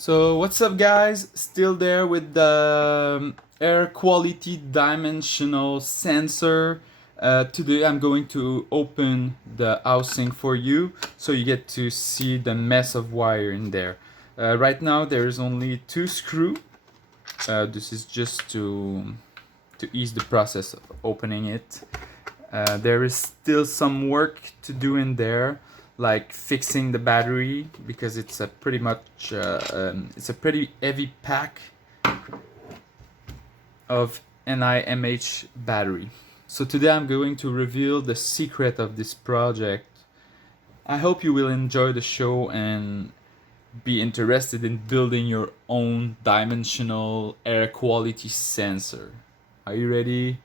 So what's up guys, still there with the air quality dimensional sensor. Today I'm going to open the housing for you so you get to see the mess of wire in there. Right now there is only 2 screws. This is just to ease the process of opening it. There is still some work to do in there, like fixing the battery because it's a it's a pretty heavy pack of NiMH battery. So today I'm going to reveal the secret of this project. I hope you will enjoy the show and be interested in building your own dimensional air quality sensor. Are you ready?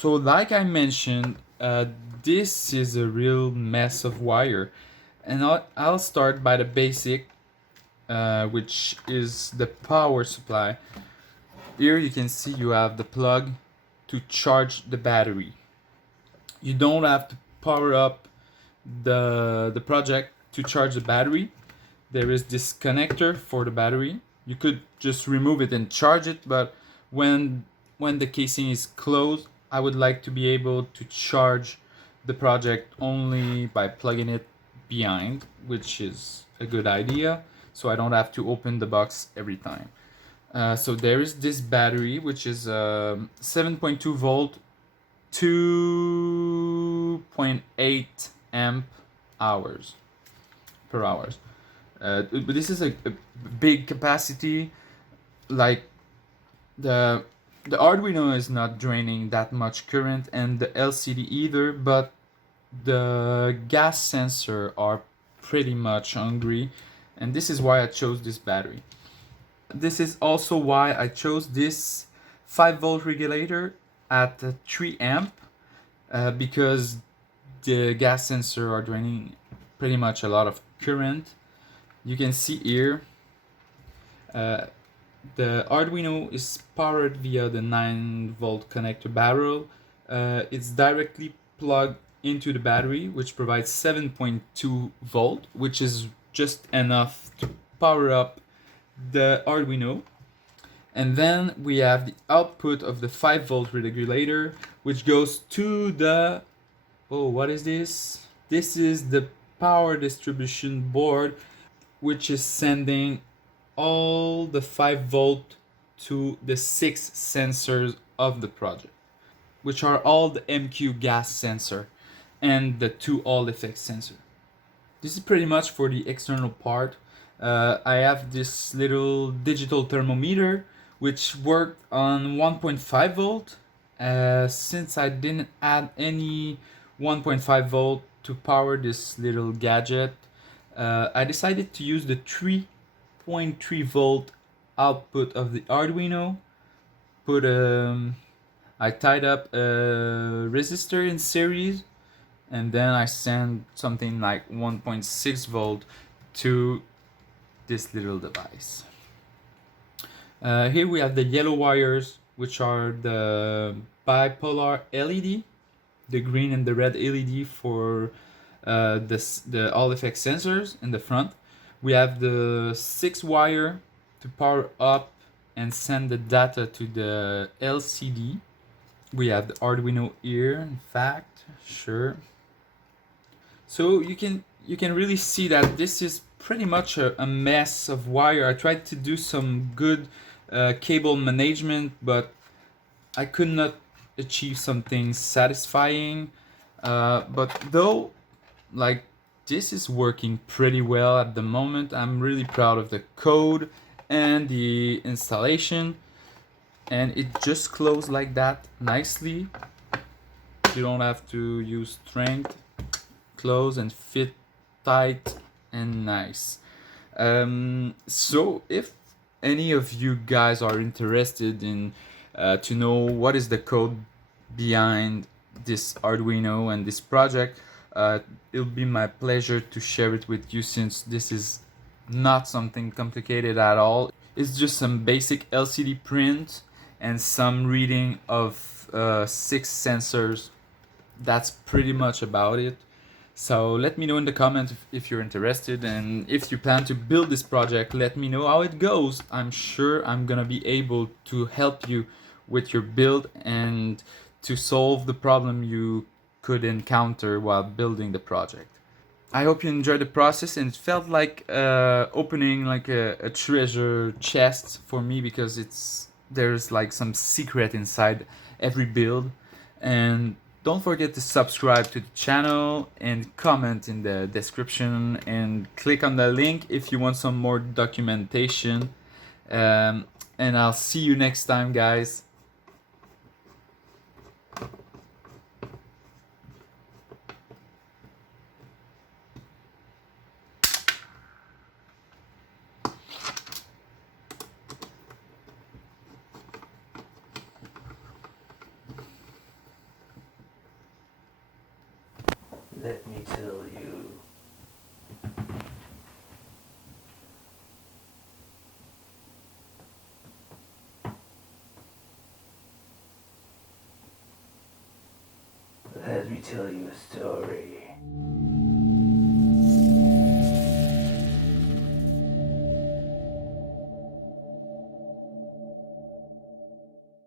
So like I mentioned, this is a real mess of wire. And I'll start by the basic, which is the power supply. Here you can see you have the plug to charge the battery. You don't have to power up the project to charge the battery. There is this connector for the battery. You could just remove it and charge it, but when the casing is closed, I would like to be able to charge the project only by plugging it behind, which is a good idea, so I don't have to open the box every time. So there is this battery, which is 7.2 volt, 2.8 amp hours per hours. But this is a big capacity. Like the Arduino is not draining that much current, and the LCD either, but the gas sensor are pretty much hungry, and this is why I chose this battery. This is also why I chose this 5 volt regulator at 3 amp, because the gas sensor are draining pretty much a lot of current. You can see here the Arduino is powered via the 9 volt connector barrel. It's directly plugged into the battery, which provides 7.2 volt, which is just enough to power up the Arduino. And then we have the output of the 5 volt regulator, which goes to the, what is this? This is the power distribution board, which is sending all the 5 volt to the 6 sensors of the project, which are all the MQ gas sensor and the 2 Hall effect sensor. This is pretty much for the external part. I have this little digital thermometer which worked on 1.5 volt. Since I didn't add any 1.5 volt to power this little gadget, I decided to use the 3.3 volt output of the Arduino. I tied up a resistor in series, and then I sent something like 1.6 volt to this little device. Here we have the yellow wires, which are the bipolar LED, the green and the red LED for the Hall effect sensors in the front. We have the 6 wire to power up and send the data to the LCD. We have the Arduino here, in fact, sure. So you can really see that this is pretty much a mess of wire. I tried to do some good cable management, but I could not achieve something satisfying. But though, like, this is working pretty well at the moment. I'm really proud of the code and the installation, and it just closed like that nicely. You don't have to use strength. Close and fit tight and nice. So if any of you guys are interested in to know what is the code behind this Arduino and this project, it'll be my pleasure to share it with you, since this is not something complicated at all. It's just some basic LCD print and some reading of 6 sensors. That's pretty much about it. So let me know in the comments if you're interested, and if you plan to build this project, let me know how it goes. I'm sure I'm gonna be able to help you with your build and to solve the problem you could encounter while building the project. I hope you enjoyed the process, and it felt like opening like a treasure chest for me, because there's like some secret inside every build. And don't forget to subscribe to the channel and comment in the description, and click on the link if you want some more documentation. And I'll see you next time, guys. Let me tell you. Let me tell you a story.